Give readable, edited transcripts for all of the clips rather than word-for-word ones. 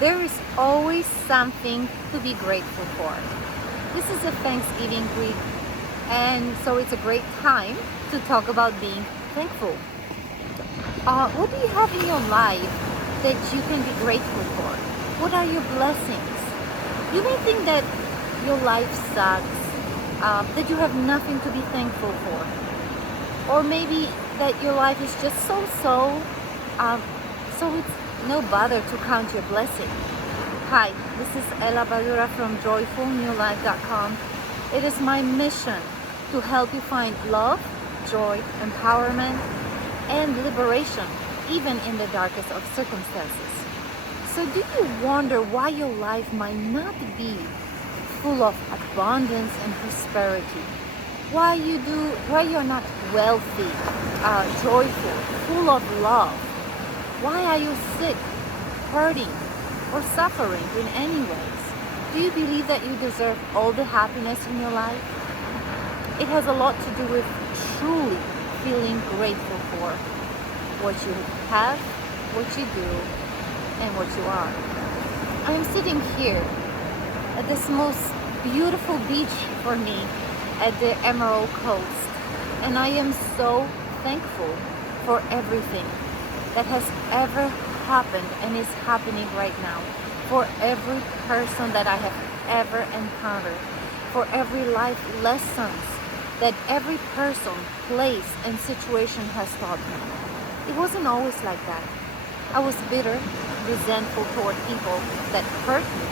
There is always something to be grateful for. This is a Thanksgiving week, and so it's a great time to talk about being thankful. What do you have in your life that you can be grateful for? What are your blessings? You may think that your life sucks, that you have nothing to be thankful for, or maybe that your life is just so, um, so it's no bother to count your blessing. Hi, this is Ella Badura from joyfulnewlife.com. It is my mission to help you find love, joy, empowerment, and liberation, even in the darkest of circumstances. So do you wonder why your life might not be full of abundance and prosperity? Why you're not wealthy, joyful, full of love? Why are you sick, hurting, or suffering in any ways? Do you believe that you deserve all the happiness in your life? It has a lot to do with truly feeling grateful for what you have, what you do, and what you are. I am sitting here at this most beautiful beach for me at the Emerald Coast, and I am so thankful for everything that has ever happened and is happening right now, for every person that I have ever encountered, for every life lessons that every person, place, and situation has taught me. It wasn't always like that. I was bitter, resentful toward people that hurt me.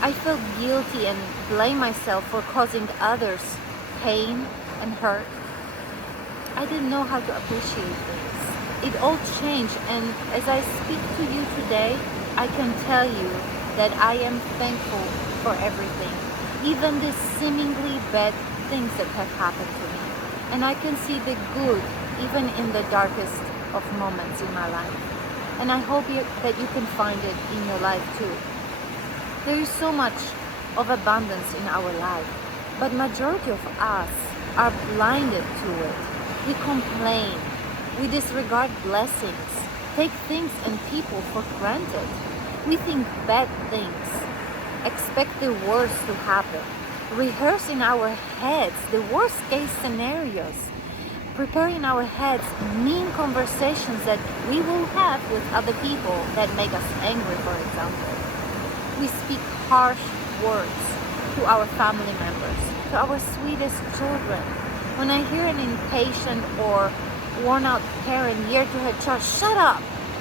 I felt guilty and blamed myself for causing others pain and hurt. I didn't know how to appreciate things. It all changed, and as I speak to you today, I can tell you that I am thankful for everything, even the seemingly bad things that have happened to me. And I can see the good even in the darkest of moments in my life. And I hope that you can find it in your life too. There is so much of abundance in our life, but majority of us are blinded to it. We complain, we disregard blessings, take things and people for granted. We think bad things, expect the worst to happen, rehearse in our heads the worst case scenarios, prepare in our heads mean conversations that we will have with other people that make us angry, for example. We speak harsh words to our family members, to our sweetest children. When I hear an impatient or worn out parent yell to her child, "Shut up!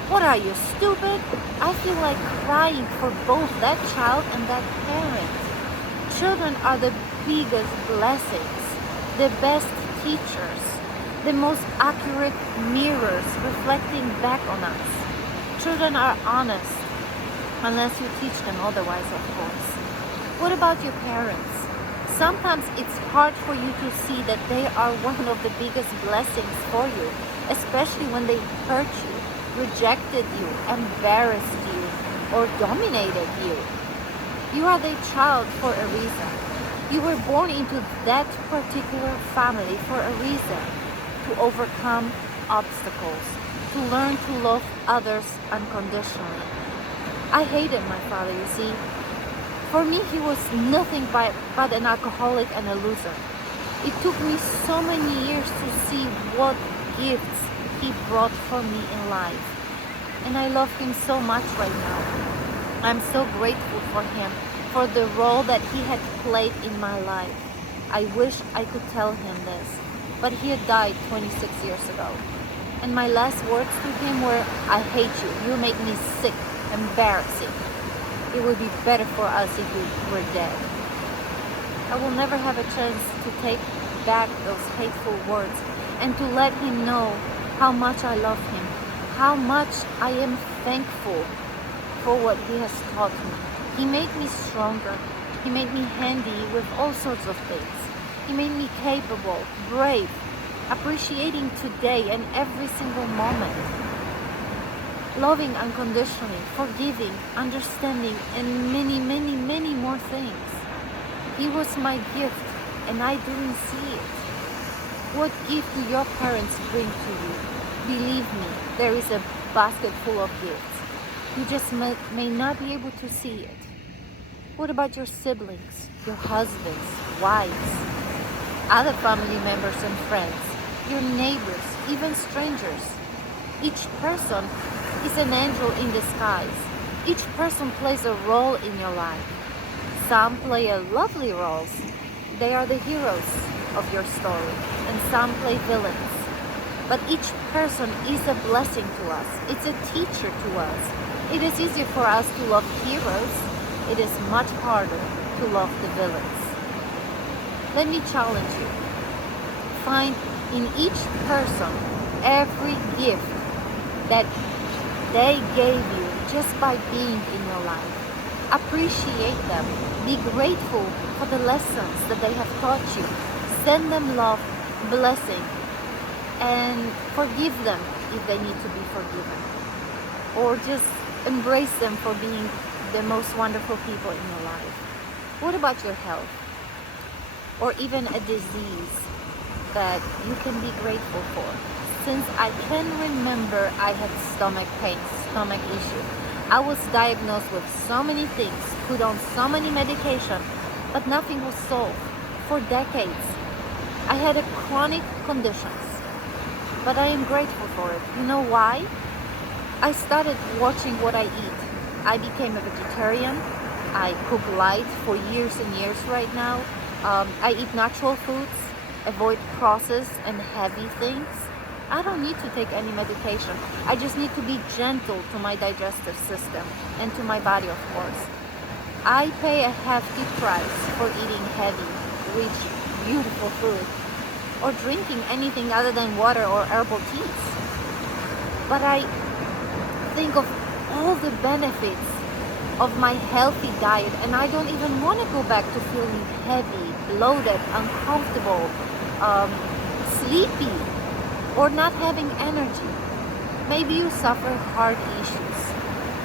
What are you, stupid?" I feel like crying for both that child and that parent. Children are the biggest blessings, the best teachers, the most accurate mirrors reflecting back on us. Children are honest, unless you teach them otherwise, of course. What about your parents? Sometimes it's hard for you to see that they are one of the biggest blessings for you, especially when they hurt you, rejected you, embarrassed you, or dominated you. You are their child for a reason. You were born into that particular family for a reason, to overcome obstacles, to learn to love others unconditionally. I hated my father, you see. For me, he was nothing but an alcoholic and a loser. It took me so many years to see what gifts he brought for me in life. And I love him so much right now. I'm so grateful for him, for the role that he had played in my life. I wish I could tell him this, but he had died 26 years ago. And my last words to him were, "I hate you. You make me sick, embarrassing. It would be better for us if you were dead." I will never have a chance to take back those hateful words and to let him know how much I love him, how much I am thankful for what he has taught me. He made me stronger. He made me handy with all sorts of things. He made me capable, brave, appreciating today and every single moment, loving unconditionally, forgiving, understanding, and many more things. He was my gift, and I didn't see it. What gift do your parents bring to you? Believe me, there is a basket full of gifts. You just may not be able to see it. What about your siblings, your husbands, wives, other family members and friends, your neighbors, even strangers? Each person is an angel in disguise. Each person plays a role in your life. Some play a lovely roles. They are the heroes of your story, and some play villains. But each person is a blessing to us. It's a teacher to us. It is easier for us to love heroes. It is much harder to love the villains. Let me challenge you. Find in each person every gift that they gave you just by being in your life. Appreciate them. Be grateful for the lessons that they have taught you. Send them love, blessing, and forgive them if they need to be forgiven. Or just embrace them for being the most wonderful people in your life. What about your health? Or even a disease that you can be grateful for? Since I can remember, I had stomach pain, stomach issue. I was diagnosed with so many things, put on so many medications, but nothing was solved for decades. I had a chronic conditions, but I am grateful for it. You know why? I started watching what I eat. I became a vegetarian. I cook light for years and years right now. I eat natural foods, avoid processed and heavy things. I don't need to take any medication. I just need to be gentle to my digestive system and to my body, of course. I pay a hefty price for eating heavy, rich, beautiful food, or drinking anything other than water or herbal teas. But I think of all the benefits of my healthy diet, and I don't even want to go back to feeling heavy, bloated, uncomfortable, sleepy, or not having energy. Maybe you suffer heart issues.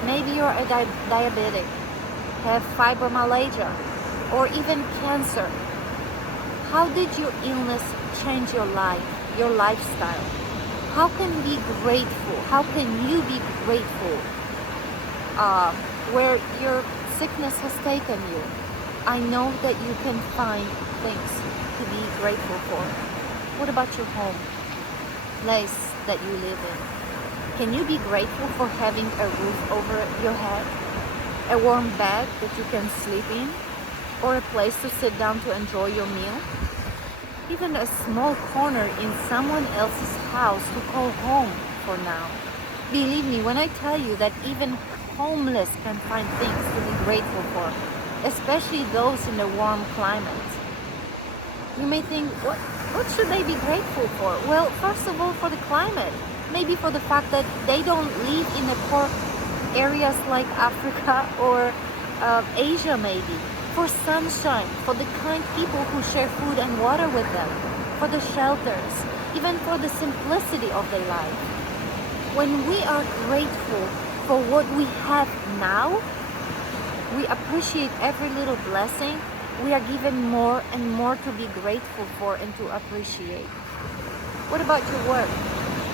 Maybe you're a diabetic, have fibromyalgia, or even cancer. How did your illness change your life, your lifestyle? How can you be grateful? How can you be grateful where your sickness has taken you? I know that you can find things to be grateful for. What about your home, place that you live in? Can you be grateful for having a roof over your head, a warm bed that you can sleep in, or a place to sit down to enjoy your meal? Even a small corner in someone else's house to call home for now. Believe me when I tell you that even homeless can find things to be grateful for, especially those in the warm climate. You may think, what should they be grateful for? Well, first of all, for the climate. Maybe for the fact that they don't live in the poor areas like Africa or Asia maybe. For sunshine, for the kind people who share food and water with them, for the shelters, even for the simplicity of their life. When we are grateful for what we have now, we appreciate every little blessing. We are given more and more to be grateful for and to appreciate. What about your work?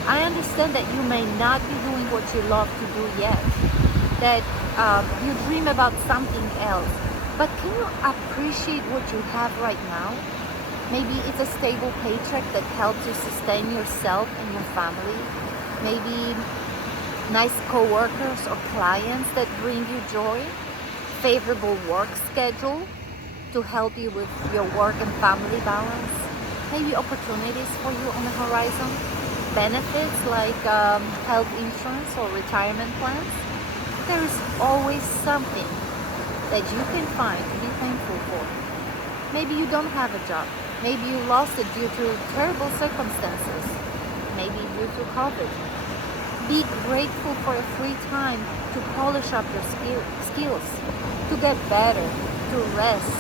I understand that you may not be doing what you love to do yet, that you dream about something else. But can you appreciate what you have right now? Maybe it's a stable paycheck that helps you sustain yourself and your family. Maybe nice co-workers or clients that bring you joy. Favorable work schedule to help you with your work and family balance. Maybe opportunities for you on the horizon. Benefits like health insurance or retirement plans. There is always something that you can find to be thankful for. Maybe you don't have a job. Maybe you lost it due to terrible circumstances. Maybe due to COVID. Be grateful for a free time to polish up your skills, to get better, to rest.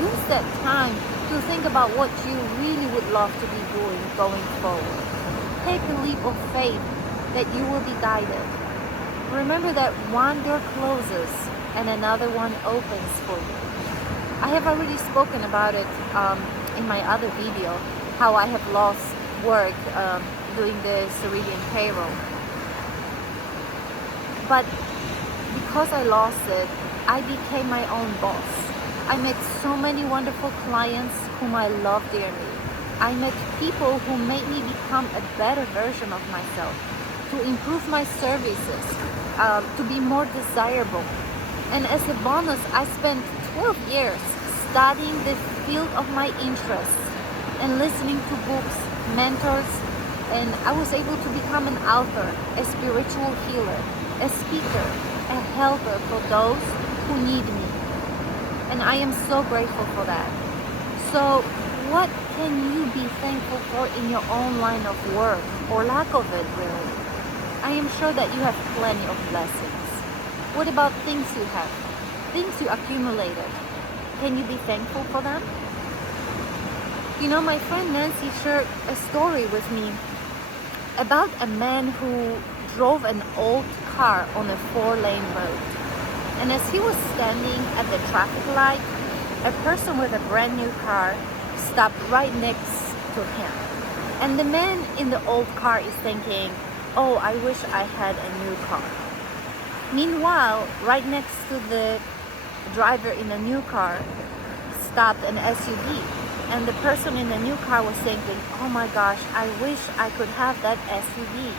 Use that time to think about what you really would love to be doing going forward. Take a leap of faith that you will be guided. Remember that one door closes and another one opens for you. I have already spoken about it in my other video, how I have lost work doing the Ceridian payroll. But because I lost it, I became my own boss. I met so many wonderful clients whom I love dearly. I met people who made me become a better version of myself, to improve my services, to be more desirable. And as a bonus, I spent 12 years studying the field of my interests and listening to books, mentors, and I was able to become an author, a spiritual healer, a speaker, a helper for those who need me. And I am so grateful for that. So what can you be thankful for in your own line of work, or lack of it really? I am sure that you have plenty of blessings. What about things you have? Things you accumulated. Can you be thankful for them? You know, my friend Nancy shared a story with me about a man who drove an old car on a 4-lane road. And as he was standing at the traffic light, a person with a brand new car stopped right next to him. And the man in the old car is thinking, oh, I wish I had a new car. Meanwhile, right next to the driver in the new car stopped an SUV. And the person in the new car was thinking, oh my gosh, I wish I could have that SUV.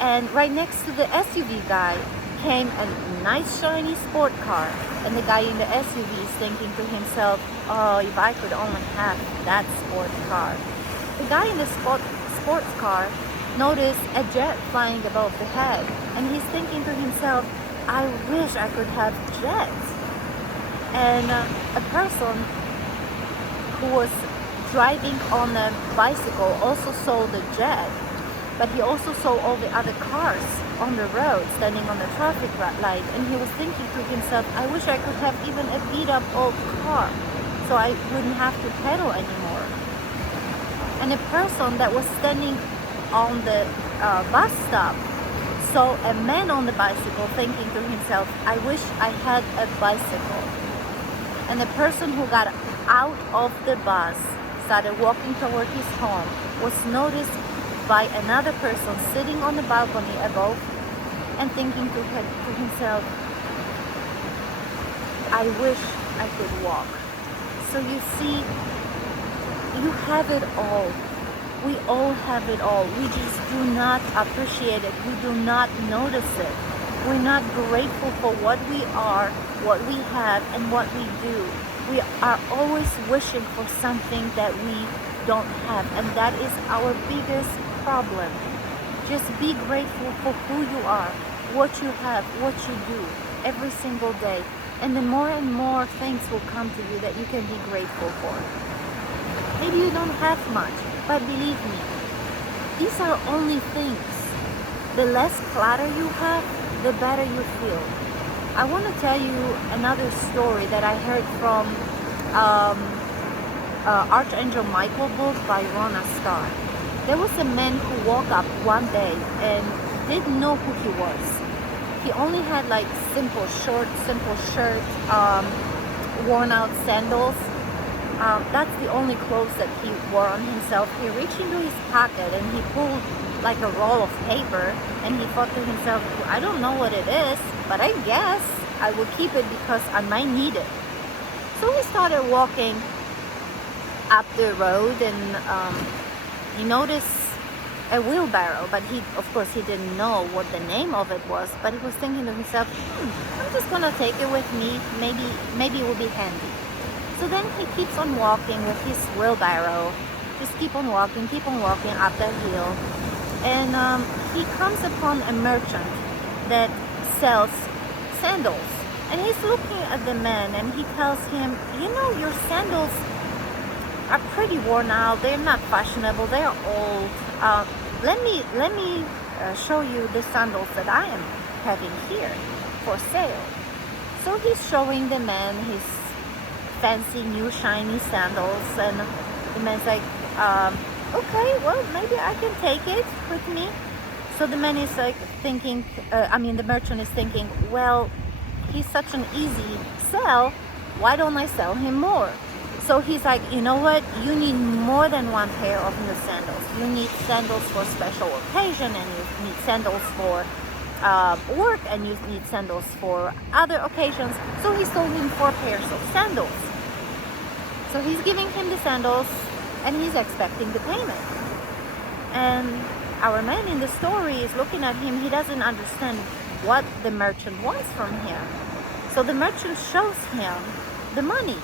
And right next to the SUV guy came a nice shiny sport car. And the guy in the SUV is thinking to himself, oh, if I could only have that sport car. The guy in the sports car noticed a jet flying above the head. And he's thinking to himself, I wish I could have jets. And a person who was driving on a bicycle also saw the jet, but he also saw all the other cars on the road standing on the traffic light, and he was thinking to himself, I wish I could have even a beat up old car so I wouldn't have to pedal anymore. And a person that was standing on the bus stop saw a man on the bicycle thinking to himself, I wish I had a bicycle. And the person who got out of the bus, started walking toward his home, was noticed by another person sitting on the balcony above and thinking to himself, I wish I could walk. So you see, you have it all. We all have it all. We just do not appreciate it. We do not notice it. We're not grateful for what we are, what we have, and what we do. We are always wishing for something that we don't have, and that is our biggest problem. Just be grateful for who you are, what you have, what you do every single day, and the more and more things will come to you that you can be grateful for. Maybe you don't have much, but believe me, these are only things. The less clutter you have, the better you feel. I want to tell you another story that I heard from Archangel Michael book by Rona Star. There was a man who woke up one day and didn't know who he was. He only had like simple shorts, simple shirt, worn out sandals. That's the only clothes that he wore on himself. He reached into his pocket and he pulled like a roll of paper, and he thought to himself, I don't know what it is, but I guess I will keep it because I might need it. So he started walking up the road, and he noticed a wheelbarrow, but of course he didn't know what the name of it was, but he was thinking to himself, I'm just gonna take it with me, maybe it will be handy. So then he keeps on walking with his wheelbarrow, just keep on walking up the hill. And he comes upon a merchant that sells sandals. And he's looking at the man and he tells him, you know, your sandals are pretty worn out. They're not fashionable. They're old. Let me show you the sandals that I am having here for sale. So he's showing the man his fancy new shiny sandals, and the man's like, okay, well, maybe I can take it with me. So the man is like thinking, the merchant is thinking, well, he's such an easy sell, why don't I sell him more? So he's like, you know what, you need more than one pair of new sandals. You need sandals for special occasion, and you need sandals for work and you need sandals for other occasions. So he sold him 4 pairs of sandals. So he's giving him the sandals and he's expecting the payment. And our man in the story is looking at him. He doesn't understand what the merchant wants from him. So the merchant shows him the money.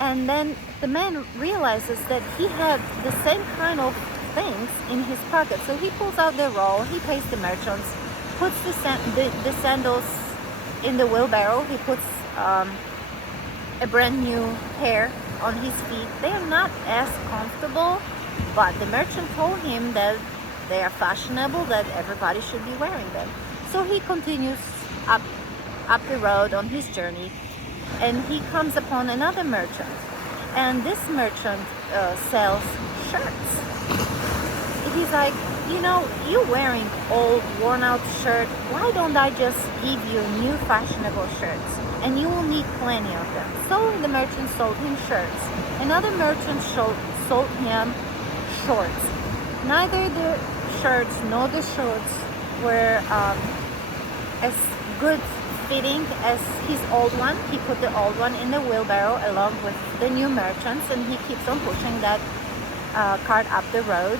And then the man realizes that he had the same kind of things in his pocket. So he pulls out the roll, he pays the merchants, puts the sandals in the wheelbarrow. He puts a brand new pair on his feet. They are not as comfortable, but the merchant told him that they are fashionable, that everybody should be wearing them. So he continues up the road on his journey, and he comes upon another merchant. And this merchant sells shirts. He's like, you know, you're wearing old, worn out shirt. Why don't I just give you new fashionable shirts? And you will need plenty of them. So the merchant sold him shirts. Another merchant sold him shorts. Neither the shirts nor the shorts were as good fitting as his old one. He put the old one in the wheelbarrow along with the new merchants, and he keeps on pushing that cart up the road.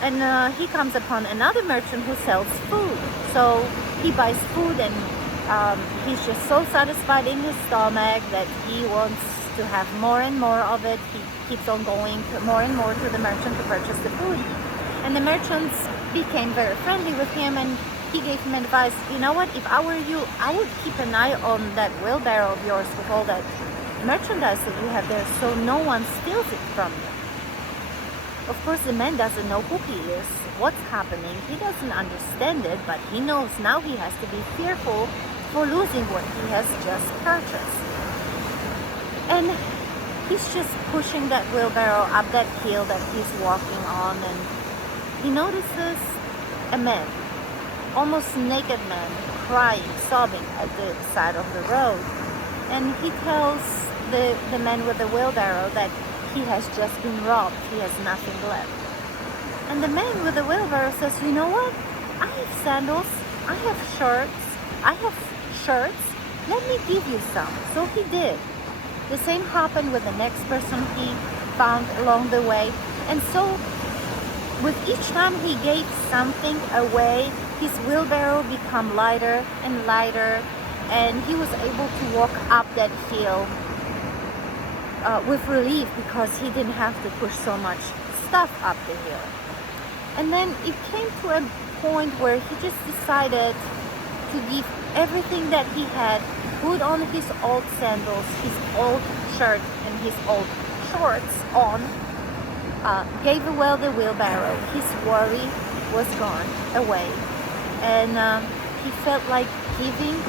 And he comes upon another merchant who sells food. So he buys food, and he's just so satisfied in his stomach that he wants to have more and more of it. He keeps on going more and more to the merchant to purchase the food. And the merchants became very friendly with him, and he gave him advice. You know what, if I were you, I would keep an eye on that wheelbarrow of yours with all that merchandise that you have there, so no one steals it from you. Of course, the man doesn't know who he is, what's happening. He doesn't understand it, but he knows now he has to be fearful for losing what he has just purchased. And he's just pushing that wheelbarrow up that hill that he's walking on, and he notices a man, almost naked man, crying, sobbing at the side of the road. And he tells the man with the wheelbarrow that he has just been robbed, he has nothing left. And the man with the wheelbarrow says, you know what, I have sandals, I have shirts, I have shirts, let me give you some. So he did. The same happened with the next person he found along the way. And so with each time he gave something away, his wheelbarrow became lighter and lighter, and he was able to walk up that hill with relief, because he didn't have to push so much stuff up the hill. And then it came to a point where he just decided to give everything that he had, put on his old sandals, his old shirt, and his old shorts on, gave away the wheelbarrow. His worry was gone away, and he felt like giving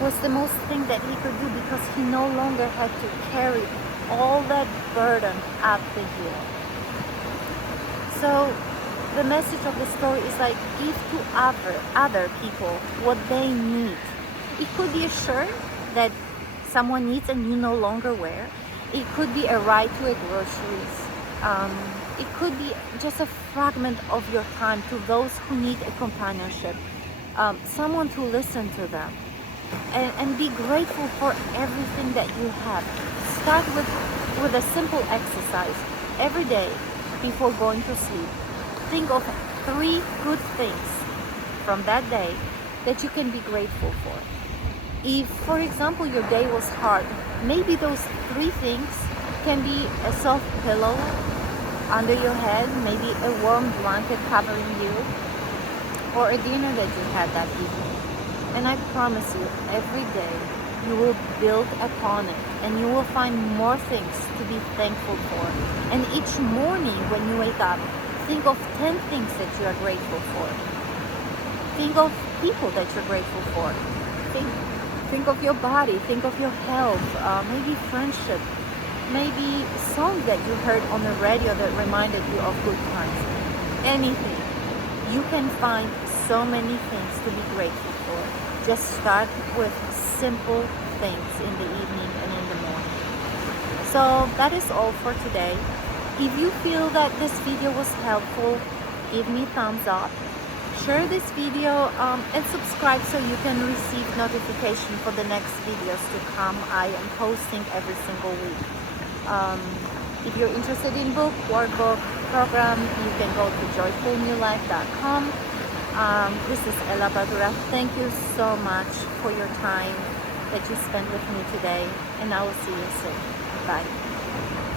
was the most thing that he could do, because he no longer had to carry all that burden up the hill. So the message of the story is like, give to other people what they need. It could be a shirt that someone needs and you no longer wear. It could be a ride to a groceries. It could be just a fragment of your time to those who need a companionship, someone to listen to them. And be grateful for everything that you have. Start with a simple exercise every day before going to sleep. Think of 3 good things from that day that you can be grateful for. If, for example, your day was hard, maybe those 3 things can be a soft pillow under your head, maybe a warm blanket covering you, or a dinner that you had that evening. And I promise you, every day you will build upon it, and you will find more things to be thankful for. And each morning when you wake up, think of 10 things that you are grateful for. Think of people that you're grateful for. Think of your body, think of your health, maybe friendship, maybe a song that you heard on the radio that reminded you of good times. Anything. You can find so many things to be grateful for. Just start with simple things in the evening and in the morning. So that is all for today. If you feel that this video was helpful, give me a thumbs up. share this video, and subscribe so you can receive notification for the next videos to come. I am posting every single week. If you're interested in book, workbook, program, you can go to joyfulnewlife.com. This is Ella Badura. Thank you so much for your time that you spent with me today, and I will see you soon. Bye.